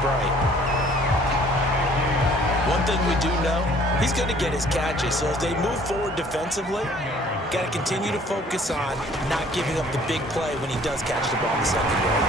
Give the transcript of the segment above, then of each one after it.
bright. One thing we do know, he's going to get his catches. So as they move forward defensively, got to continue to focus on not giving up the big play when he does catch the ball in the secondary.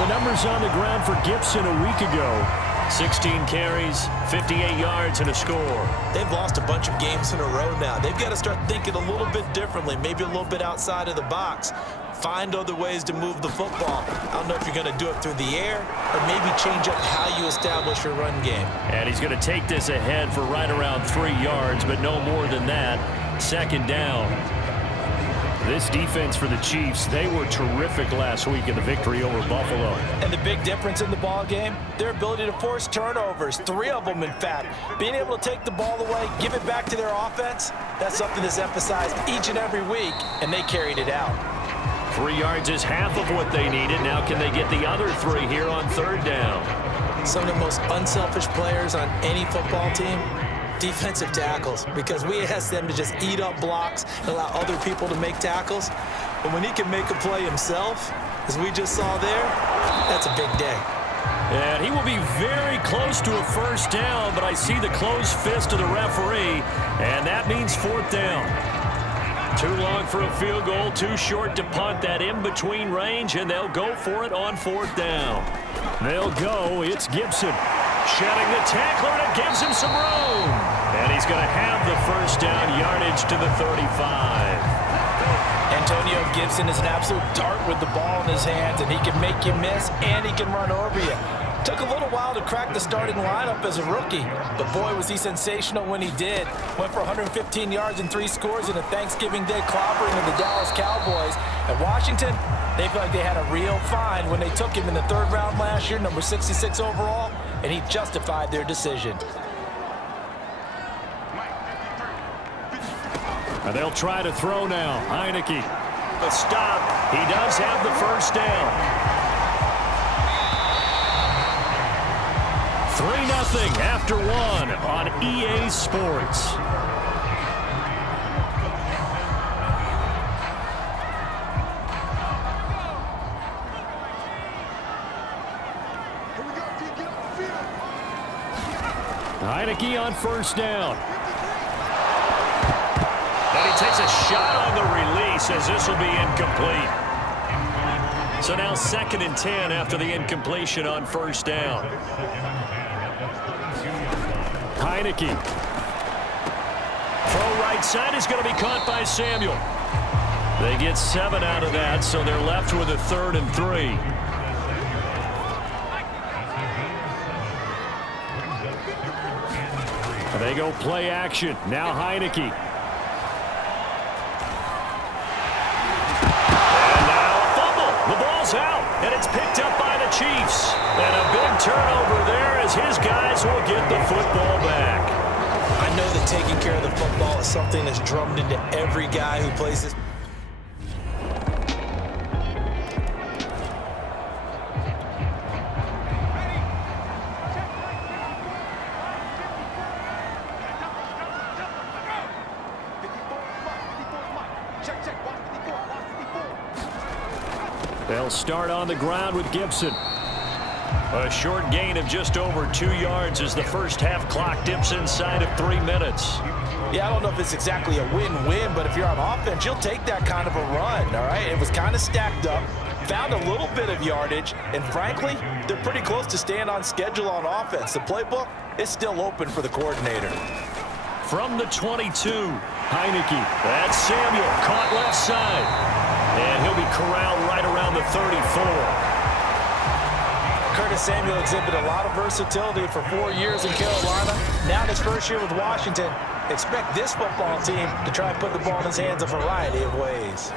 The numbers on the ground for Gibson a week ago. 16 carries, 58 yards, and a score. They've lost a bunch of games in a row now. They've got to start thinking a little bit differently, maybe a little bit outside of the box. Find other ways to move the football. I don't know if you're going to do it through the air or maybe change up how you establish your run game. And he's going to take this ahead for right around 3 yards, but no more than that. Second down. This defense for the Chiefs, they were terrific last week in the victory over Buffalo. And the big difference in the ball game, their ability to force turnovers, 3 of them in fact. Being able to take the ball away, give it back to their offense, that's something that's emphasized each and every week, and they carried it out. 3 yards is half of what they needed. Now can they get the other 3 here on third down? Some of the most unselfish players on any football team, defensive tackles, because we ask them to just eat up blocks and allow other people to make tackles. But when he can make a play himself, as we just saw there, that's a big day. And he will be very close to a first down, but I see the closed fist of the referee, and that means fourth down. Too long for a field goal, too short to punt. That in-between range, and they'll go for it on fourth down. They'll go. It's Gibson. Shedding the tackler, and it gives him some room. And he's going to have the first down, yardage to the 35. Antonio Gibson is an absolute dart with the ball in his hands, and he can make you miss, and he can run over you. Took a little while to crack the starting lineup as a rookie, but boy, was he sensational when he did. Went for 115 yards and 3 scores in a Thanksgiving Day clobbering of the Dallas Cowboys. At Washington, they feel like they had a real find when they took him in the 3rd round last year, number 66 overall, and he justified their decision. And they'll try to throw now. Heineke. A stop. He does have the first down. 3-0 after 1 on EA Sports. Heineke on first down. And he takes a shot on the release as this will be incomplete. So now 2nd and 10 after the incompletion on first down. Heineke. Throw right side is going to be caught by Samuel. They get 7 out of that, so they're left with a 3rd and 3. They go play action. Now Heineke. And now a fumble. The ball's out, and it's picked up by the Chiefs. And a big turnover there as his guys will get the football back. I know that taking care of the football is something that's drummed into every guy who plays this. They'll start on the ground with Gibson. A short gain of just over 2 yards as the first half clock dips inside of 3 minutes. Yeah, I don't know if it's exactly a win-win, but if you're on offense, you'll take that kind of a run, all right? It was kind of stacked up, found a little bit of yardage, and frankly, they're pretty close to staying on schedule on offense. The playbook is still open for the coordinator. From the 22, Heineke. That's Samuel, caught left side. And he'll be corralled right around the 34. Curtis Samuel exhibited a lot of versatility for 4 years in Carolina. Now in his first year with Washington, expect this football team to try and put the ball in his hands a variety of ways.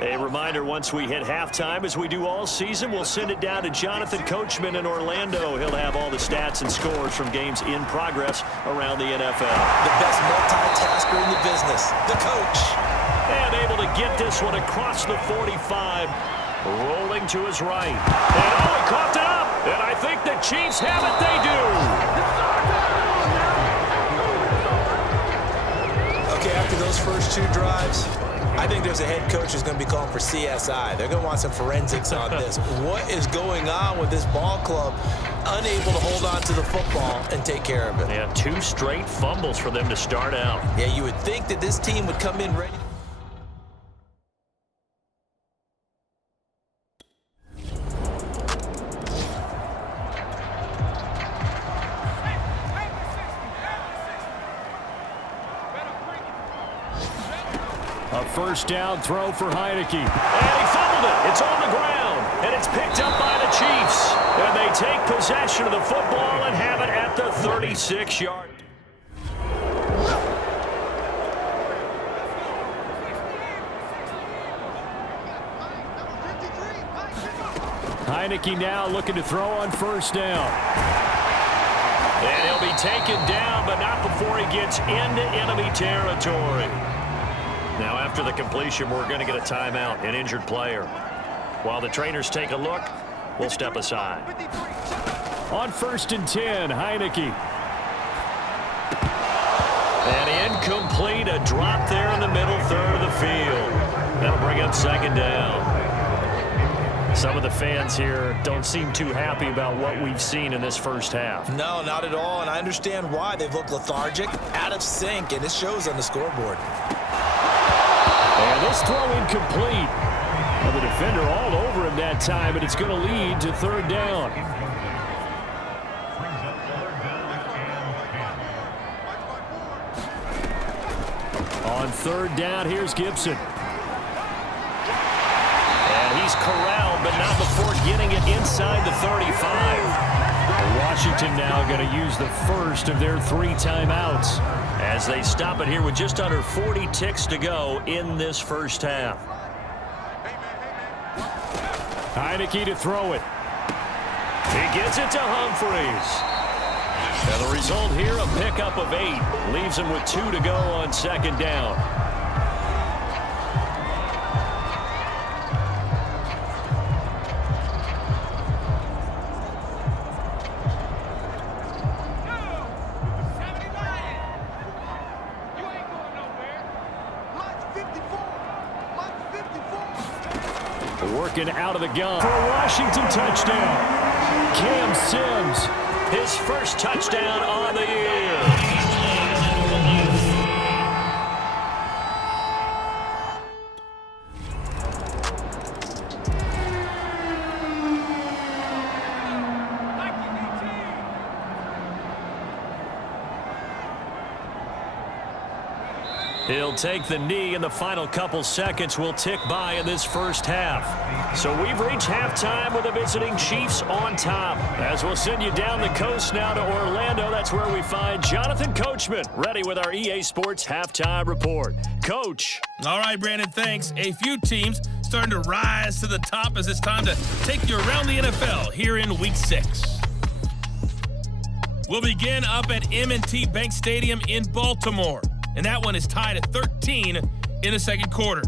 A reminder, once we hit halftime, as we do all season, we'll send it down to Jonathan Coachman in Orlando. He'll have all the stats and scores from games in progress around the NFL. The best multitasker in the business, the coach. And able to get this one across the 45, rolling to his right. And he coughed it up. Eagles have it. They do. Okay, after those first 2 drives, I think there's a head coach who's going to be calling for CSI. They're going to want some forensics on this. What is going on with this ball club? Unable to hold on to the football and take care of it. Yeah, 2 straight fumbles for them to start out. Yeah, you would think that this team would come in ready. A first down throw for Heineke. And he fumbled it. It's on the ground. And it's picked up by the Chiefs. And they take possession of the football and have it at the 36-yard. Heineke now looking to throw on first down. And he'll be taken down, but not before he gets into enemy territory. Now, after the completion, we're going to get a timeout, an injured player. While the trainers take a look, we'll step aside. On 1st and 10, Heineke. And incomplete, a drop there in the middle third of the field. That'll bring up 2nd down. Some of the fans here don't seem too happy about what we've seen in this first half. No, not at all, and I understand why. They've looked lethargic, out of sync, and it shows on the scoreboard. And this throw incomplete. Well, the defender all over him that time, but it's going to lead to 3rd down. On 3rd down, here's Gibson. And he's corralled, but not before getting it inside the 35. Washington now going to use the first of their 3 timeouts as they stop it here with just under 40 ticks to go in this first half. Heineke to throw it. He gets it to Humphries. And the result here, a pickup of 8. Leaves him with 2 to go on 2nd down. Working out of the gun for a Washington touchdown. Cam Sims, his first touchdown on the year. He'll take the knee, and the final couple seconds will tick by in this first half. So we've reached halftime with the visiting Chiefs on top. As we'll send you down the coast now to Orlando, that's where we find Jonathan Coachman, ready with our EA Sports Halftime Report. Coach. All right, Brandon, thanks. A few teams starting to rise to the top as it's time to take you around the NFL here in Week 6. We'll begin up at M&T Bank Stadium in Baltimore. And that one is tied at 13 in the second quarter.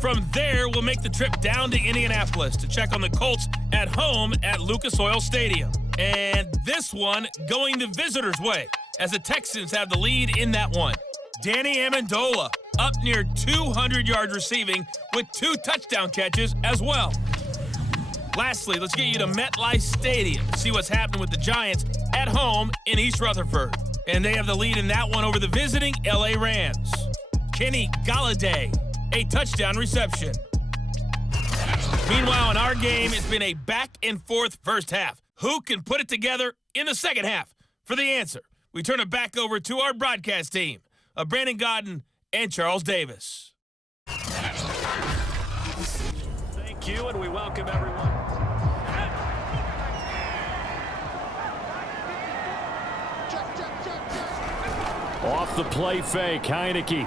From there, we'll make the trip down to Indianapolis to check on the Colts at home at Lucas Oil Stadium. And this one going the visitors' way as the Texans have the lead in that one. Danny Amendola up near 200 yards receiving with 2 touchdown catches as well. Lastly, let's get you to MetLife Stadium to see what's happening with the Giants at home in East Rutherford. And they have the lead in that one over the visiting LA Rams. Kenny Golladay, a touchdown reception. Meanwhile, in our game, it's been a back-and-forth first half. Who can put it together in the second half? For the answer, we turn it back over to our broadcast team of Brandon Godden and Charles Davis. Thank you, and we welcome everyone. Off the play fake, Heineke.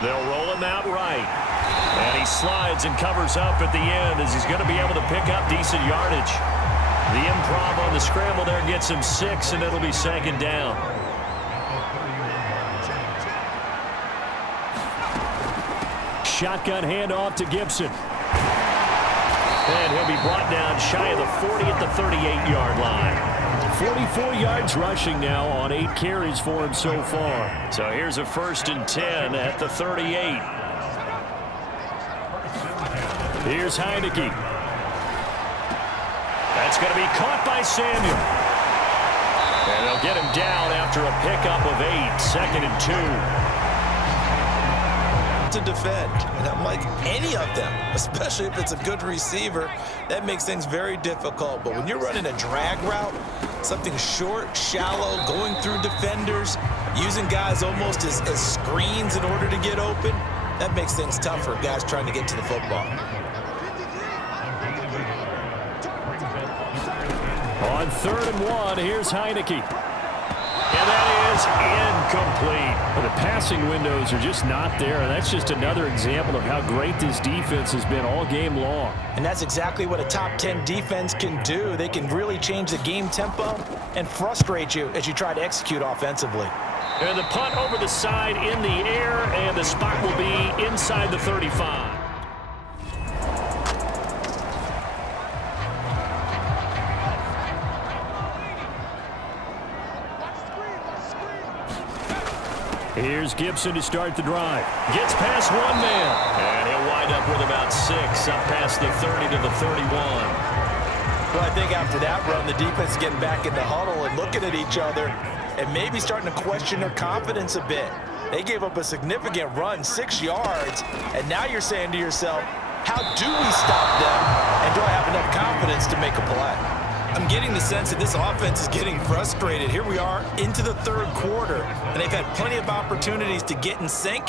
They'll roll him out right. And he slides and covers up at the end as he's going to be able to pick up decent yardage. The improv on the scramble there gets him 6, and it'll be 2nd down. Shotgun handoff to Gibson. And he'll be brought down shy of the 40 at the 38-yard line. 44 yards rushing now on 8 carries for him so far. So here's a 1st and 10 at the 38. Here's Heineke. That's going to be caught by Samuel. And they'll get him down after a pickup of 8, 2nd and 2. To defend, and unlike any of them, especially if it's a good receiver, that makes things very difficult. But when you're running a drag route, something short, shallow, going through defenders, using guys almost as screens in order to get open, that makes things tough for guys trying to get to the football. On 3rd and 1, here's Heineke. And that is incomplete. Well, the passing windows are just not there, and that's just another example of how great this defense has been all game long. And that's exactly what a top 10 defense can do. They can really change the game tempo and frustrate you as you try to execute offensively. And the punt over the side in the air, and the spot will be inside the 35. Here's Gibson to start the drive. Gets past one man. And he'll wind up with about 6 up past the 30 to the 31. Well, I think after that run, the defense is getting back in the huddle and looking at each other and maybe starting to question their confidence a bit. They gave up a significant run, 6 yards, and now you're saying to yourself, how do we stop them? And do I have enough confidence to make a play? I'm getting the sense that this offense is getting frustrated. Here we are into the 3rd quarter, and they've had plenty of opportunities to get in sync.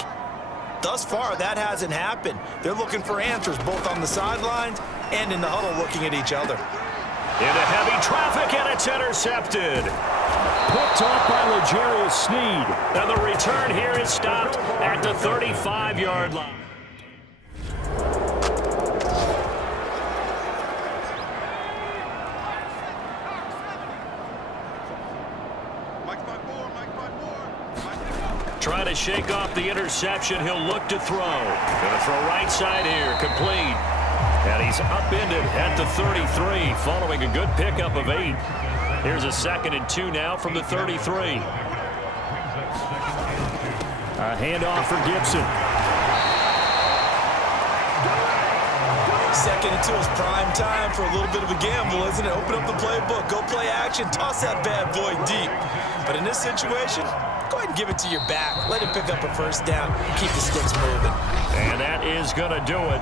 Thus far, that hasn't happened. They're looking for answers both on the sidelines and in the huddle looking at each other. Into heavy traffic, and it's intercepted. Picked off by L'Jarius Sneed. And the return here is stopped at the 35-yard line. Trying to shake off the interception. He'll look to throw. Going to throw right side here. Complete. And he's upended at the 33 following a good pickup of 8. Here's a 2nd and 2 now from the 33. A handoff for Gibson. 2nd and 2 is prime time for a little bit of a gamble, isn't it? Open up the playbook, go play action, toss that bad boy deep. But in this situation, go ahead and give it to your back. Let him pick up a 1st down, keep the sticks moving. And that is going to do it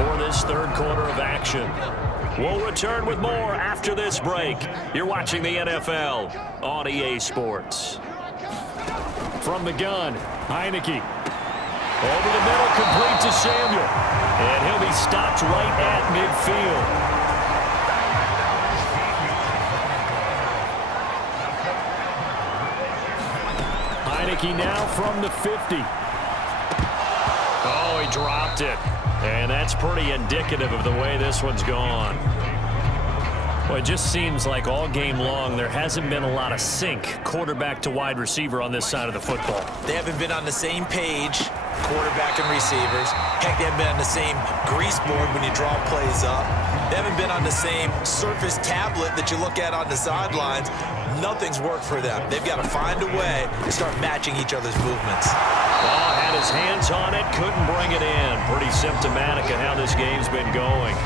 for this 3rd quarter of action. We'll return with more after this break. You're watching the NFL on EA Sports. From the gun, Heineke. Over the middle, complete to Samuel. And he'll be stopped right at midfield. Heineke now from the 50. Oh, he dropped it. And that's pretty indicative of the way this one's gone. Well, it just seems like all game long there hasn't been a lot of sync quarterback to wide receiver on this side of the football. They haven't been on the same page, quarterback and receivers. Heck, they haven't been on the same grease board when you draw plays up. They haven't been on the same Surface tablet that you look at on the sidelines. Nothing's worked for them. They've got to find a way to start matching each other's movements. Ball had his hands on it, couldn't bring it in. Pretty symptomatic of how this game's been going.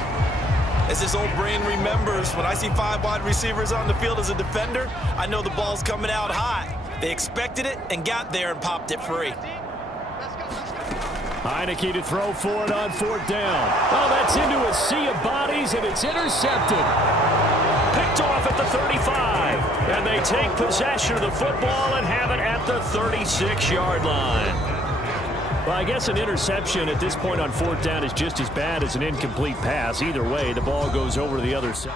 As this old brain remembers, when I see 5 wide receivers on the field as a defender, I know the ball's coming out hot. They expected it and got there and popped it free. Heineke to throw for it on 4th down. Oh, that's into a sea of bodies, and it's intercepted. Picked off at the 35. And they take possession of the football and have it at the 36-yard line. Well, I guess an interception at this point on 4th down is just as bad as an incomplete pass. Either way, the ball goes over to the other side.